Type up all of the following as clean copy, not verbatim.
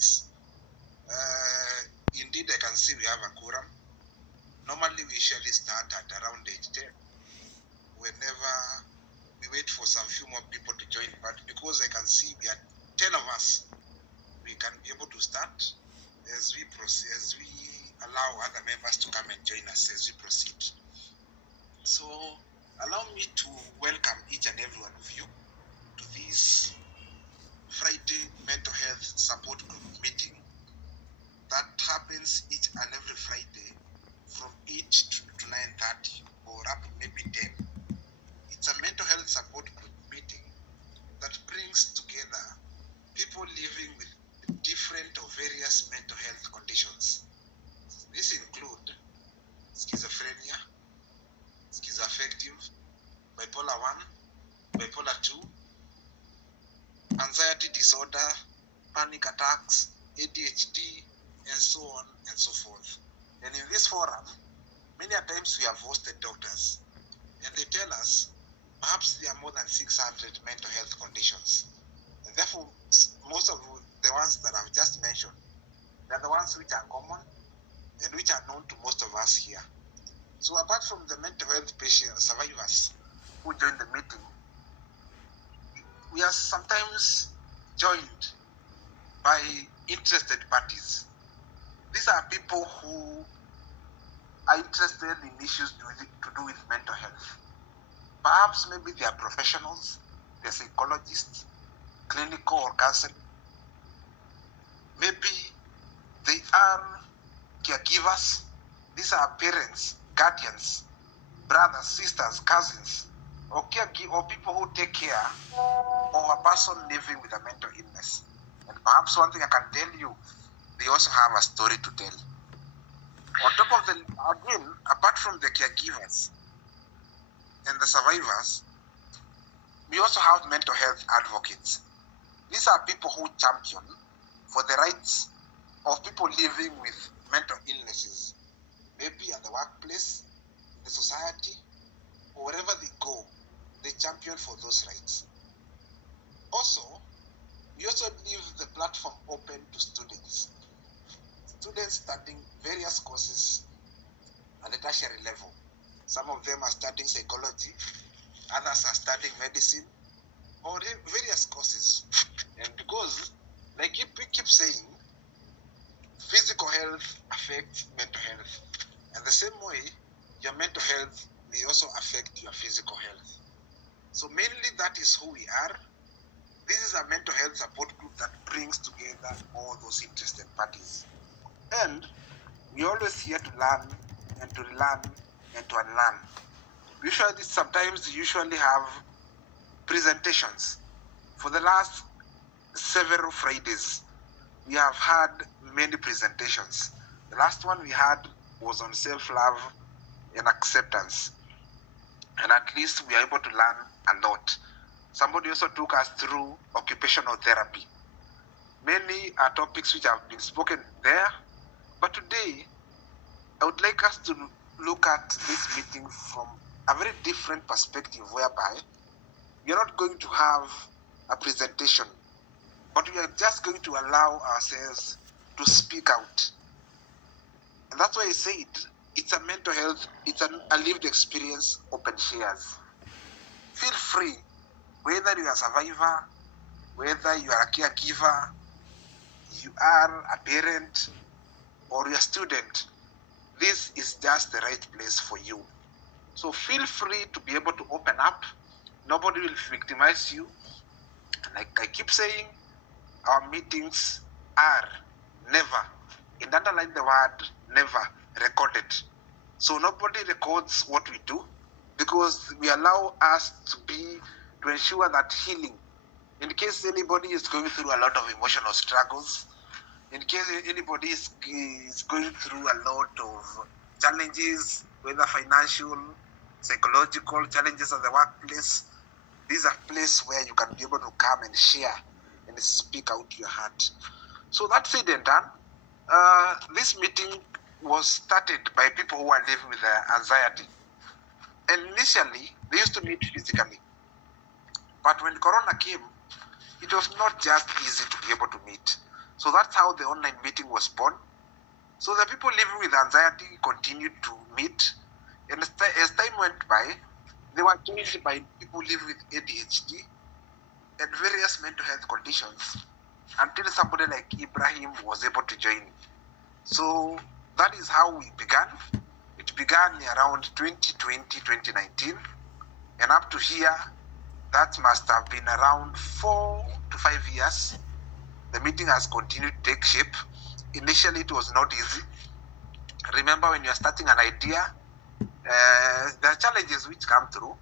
rights. Indeed, I can see we have a quorum. Normally, we usually start at around age 10. Whenever we wait for some few more people to join, but because I can see we are 10 of us, we can be able to start as we proceed, as we allow other members to come and join us as we proceed. So, allow me to welcome each and every one of you to this Friday mental health support group meeting that happens each and every Friday from 8 to 9:30 or up to maybe 10. It's a mental health support group meeting that brings together people living with different or various mental health conditions. These include schizophrenia, schizoaffective, bipolar 1, bipolar 2, anxiety disorder, panic attacks, ADHD, and so on and so forth. And in this forum, many a times we have hosted doctors, and they tell us perhaps there are more than 600 mental health conditions. And therefore, most of the ones that I've just mentioned, they're the ones which are common and which are known to most of us here. So apart from the mental health patient survivors who join the meeting, we are sometimes joined by interested parties. These are people who are interested in issues to do with mental health. Perhaps maybe they are professionals, they're psychologists, clinical or counseling. Maybe they are caregivers. These are parents, guardians, brothers, sisters, cousins, or people who take care of a person living with a mental illness. And perhaps one thing I can tell you, they also have a story to tell. On top of the, again, apart from the caregivers and the survivors, we also have mental health advocates. These are people who champion for the rights of people living with mental illnesses, maybe at the workplace, in the society, or wherever they go, they champion for those rights. Also, we also leave the platform open to students. Students studying various courses at the tertiary level. Some of them are studying psychology, others are studying medicine, or various courses. And because, like you keep saying, physical health affects mental health. And the same way, your mental health may also affect your physical health. So mainly that is who we are. This is a mental health support group that brings together all those interested parties. And we're always here to learn and to relearn and to unlearn. Sometimes we usually have presentations. For the last several Fridays, we have had many presentations. The last one we had was on self-love and acceptance. And at least we are able to learn a lot. Somebody also took us through occupational therapy. Many are topics which have been spoken there, but today I would like us to look at this meeting from a very different perspective, whereby we are not going to have a presentation, but we are just going to allow ourselves to speak out. And that's why I said it's a mental health, it's a lived experience, open shares. Feel free, whether you are a survivor, whether you are a caregiver, you are a parent, or you're a student, this is just the right place for you. So feel free to be able to open up. Nobody will victimize you. And like I keep saying, our meetings are never, and underline the word never, recorded. So nobody records what we do, because we allow us to ensure that healing, in case anybody is going through a lot of emotional struggles, in case anybody is going through a lot of challenges, whether financial, psychological challenges at the workplace, this is a place where you can be able to come and share and speak out your heart. So that said and done, this meeting was started by people who are living with anxiety. And initially, they used to meet physically. But when Corona came, it was not just easy to be able to meet. So that's how the online meeting was born. So the people living with anxiety continued to meet, and as time went by, they were joined by people living with ADHD and various mental health conditions until somebody like Ibrahim was able to join. So that is how we began. It began around 2020, 2019, and up to here, that must have been around 4 to 5 years. The meeting has continued to take shape. Initially, it was not easy. Remember, when you're starting an idea, there are challenges which come through,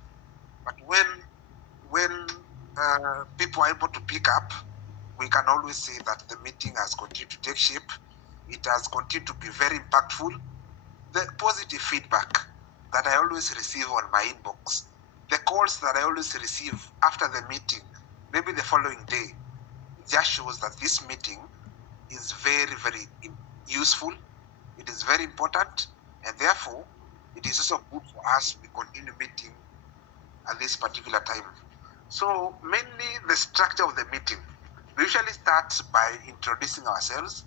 but when people are able to pick up, we can always say that the meeting has continued to take shape. It has continued to be very impactful. The positive feedback that I always receive on my inbox, the calls that I always receive after the meeting, maybe the following day, just shows that this meeting is very, very useful. It is very important, and therefore, it is also good for us to continue meeting at this particular time. So, mainly the structure of the meeting. We usually start by introducing ourselves.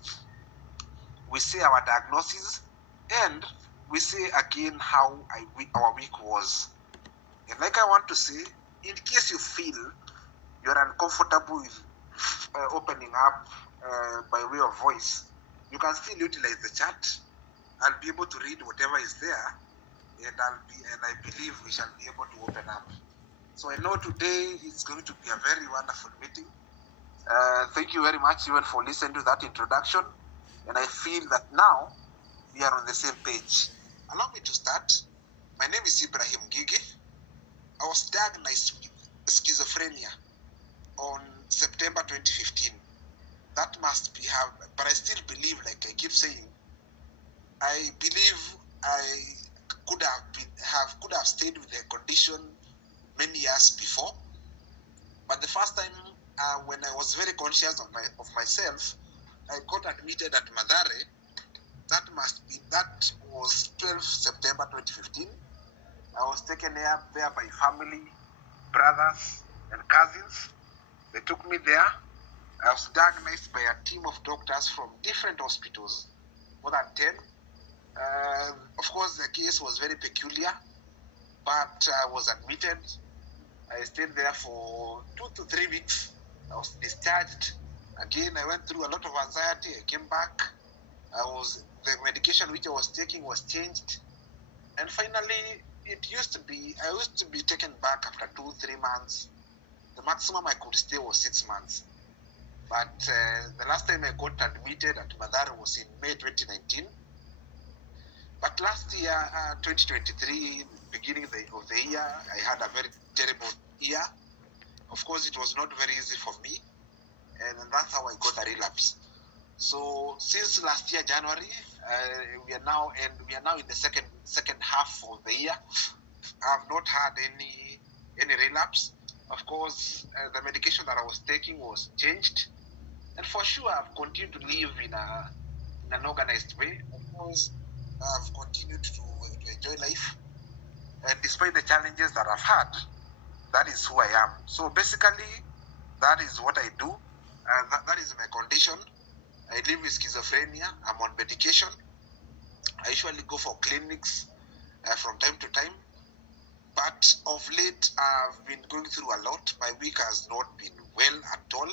We say our diagnosis, and we say again how our week was. And like I want to say, in case you feel you're uncomfortable with opening up by way of voice, you can still utilize the chat. I'll be able to read whatever is there, and I believe we shall be able to open up. So I know today is going to be a very wonderful meeting. Thank you very much even for listening to that introduction, and I feel that now we are on the same page. Allow me to start. My name is Ibrahim Gigi. I was diagnosed with schizophrenia on September 2015. That must be but I still believe, like I keep saying, I believe I could have stayed with the condition many years before. But the first time when I was very conscious of myself, I got admitted at Madare. That was 12 September 2015. I was taken there by family, brothers, and cousins. They took me there. I was diagnosed by a team of doctors from different hospitals, more than 10. Of course, the case was very peculiar, but I was admitted. I stayed there for 2 to 3 weeks. I was discharged. Again, I went through a lot of anxiety. I came back. The medication which I was taking was changed. And finally, I used to be taken back after 2-3 months. The maximum I could stay was 6 months. But the last time I got admitted at Madara was in May 2019. But last year, 2023, beginning of the year, I had a very terrible year. Of course, it was not very easy for me, and that's how I got a relapse. So since last year, January, we are now in the second half of the year. I have not had any relapse. Of course, the medication that I was taking was changed, and for sure, I've continued to live in an organized way. Of course, I've continued to enjoy life, and despite the challenges that I've had, that is who I am. So basically, that is what I do, and that is my condition. I live with schizophrenia. I'm on medication. I usually go for clinics from time to time, but of late I've been going through a lot. My week has not been well at all.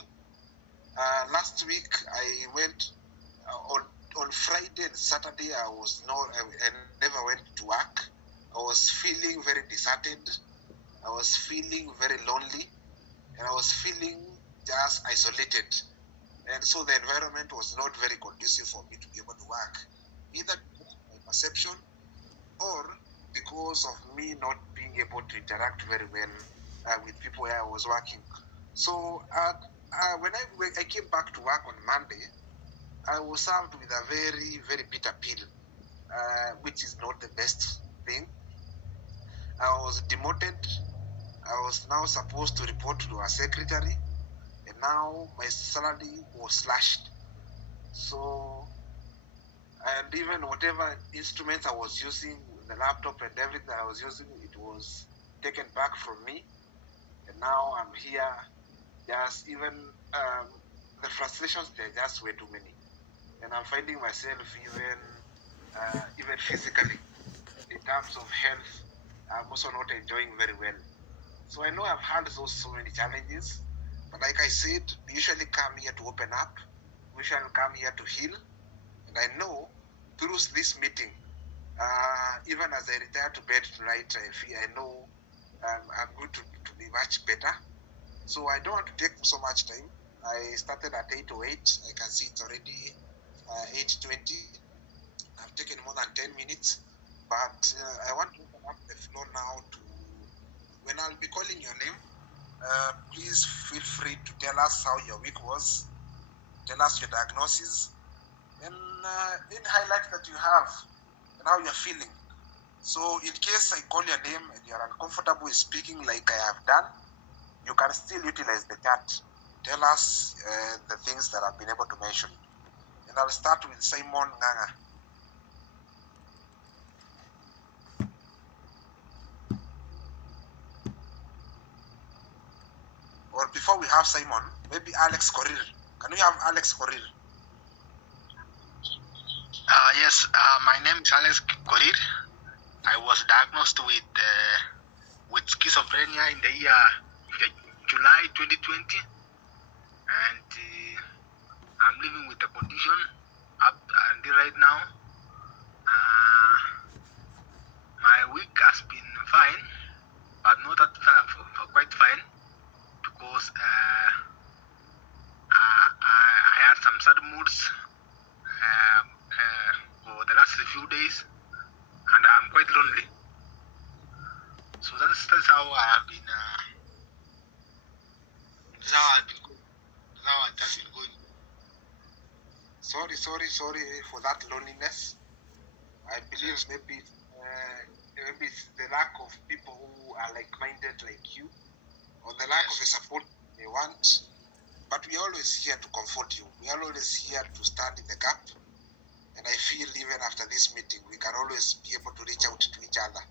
Last week I went on Friday and Saturday. I never went to work. I was feeling very disheartened. I was feeling very lonely, and I was feeling just isolated. And so the environment was not very conducive for me to be able to work, either because of my perception or because of me not being able to interact very well with people where I was working. So when I came back to work on Monday, I was served with a very, very bitter pill, which is not the best thing. I was demoted. I was now supposed to report to a secretary, and now my salary was slashed. So, and even whatever instruments I was using, the laptop and everything I was using, it was taken back from me. And now I'm here, just even the frustrations, they're just way too many. And I'm finding myself even physically, in terms of health, I'm also not enjoying very well. So I know I've had so many challenges, but like I said, we usually come here to open up. We shall come here to heal. And I know through this meeting, even as I retire to bed tonight, I know I'm going to be much better. So I don't want to take so much time. I started at 8:08. I can see it's already 8:20. I've taken more than 10 minutes, but I want to open up the floor now to, when I'll be calling your name, please feel free to tell us how your week was, tell us your diagnosis, and any highlight that you have and how you're feeling. So in case I call your name and you're uncomfortable with speaking like I have done, you can still utilize the chat. Tell us the things that I've been able to mention. And I'll start with Simon Nganga. Or before we have Simon, maybe Alex Korir. Can we have Alex Korir? Yes, my name is Alex Korir. I was diagnosed with schizophrenia in the year July 2020, and I'm living with the condition up until right now. My week has been fine, but not that for quite fine, because I had some sad moods for the last few days, and I'm quite lonely. So that's how I have been. That's how it has been going. Sorry for that loneliness. I believe maybe it's the lack of people who are like-minded like you, or the lack of the support they want. But we're always here to comfort you. We are always here to stand in the gap. And I feel even after this meeting, we can always be able to reach out to each other.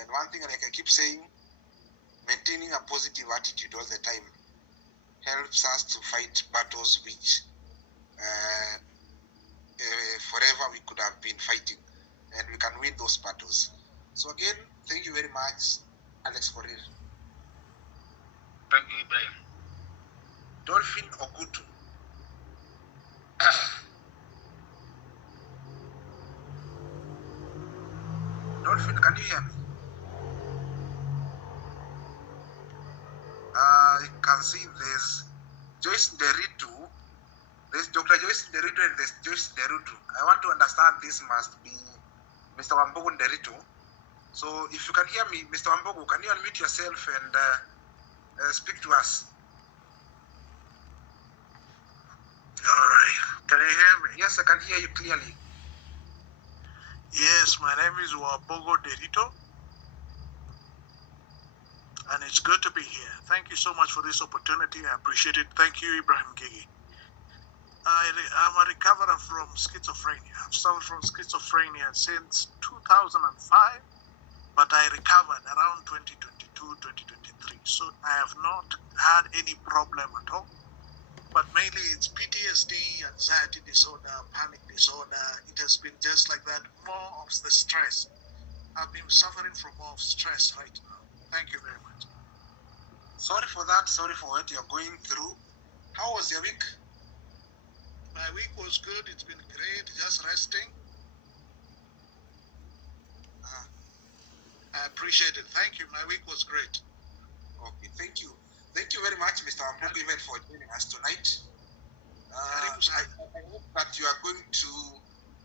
And one thing, like I keep saying, maintaining a positive attitude all the time helps us to fight battles which forever we could have been fighting. And we can win those battles. So again, thank you very much, Alex Korir. Thank you, Ibrahim. Dolphin Ogutu. Dolphin, can you hear me? I can see there's Joyce Deritu. There's Dr. Joyce Deritu and there's Joyce Deritu. I want to understand this must be Mr. Wambogo Deritu. So if you can hear me, Mr. Wambogo, can you unmute yourself and speak to us? All right. Can you hear me? Yes, I can hear you clearly. Yes, my name is Wambogo Derito, and it's good to be here. Thank you so much for this opportunity. I appreciate it. Thank you, Ibrahim Gigi. I'm a recoverer from schizophrenia. I've suffered from schizophrenia since 2005, but I recovered around 2022, 2023. So I have not had any problem at all. But mainly it's PTSD, anxiety disorder, panic disorder. It has been just like that, more of the stress. I've been suffering from more of stress right now. Thank you very much. Sorry for that. Sorry for what you're going through. How was your week? My week was good. It's been great. Just resting. I appreciate it. Thank you. My week was great. Okay, thank you. Thank you very much, Mr. Wambogo, even for joining us tonight. I hope that you are going to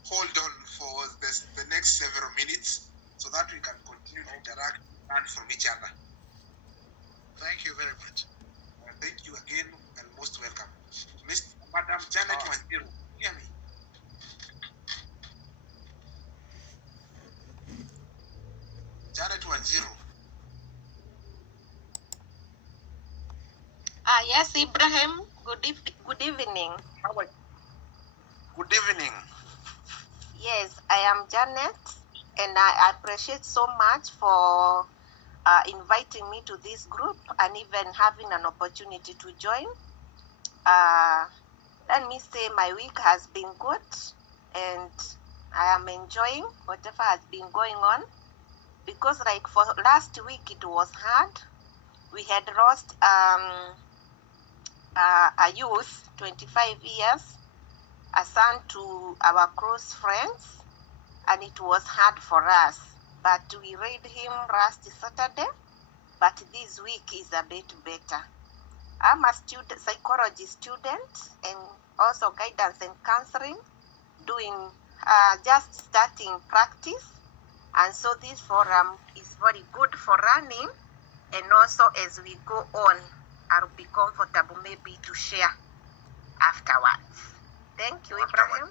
hold on for the next several minutes so that we can continue to interact and learn from each other. Thank you very much. Thank you again and most welcome. Madam Janet Wanjiru, hear me? Janet Wanjiru. Yes, Ibrahim. Good evening. How are you? Good evening. Yes, I am Janet, and I appreciate so much for inviting me to this group and even having an opportunity to join. let me say my week has been good, and I am enjoying whatever has been going on, because like for last week it was hard. We had lost a youth, 25 years, a son to our close friends, and it was hard for us. But we read him last Saturday, but this week is a bit better. I'm a psychology student, and also guidance and counseling, doing just starting practice. And so this forum is very good for running, and also as we go on, I'll be comfortable maybe to share afterwards. Thank you, Ibrahim.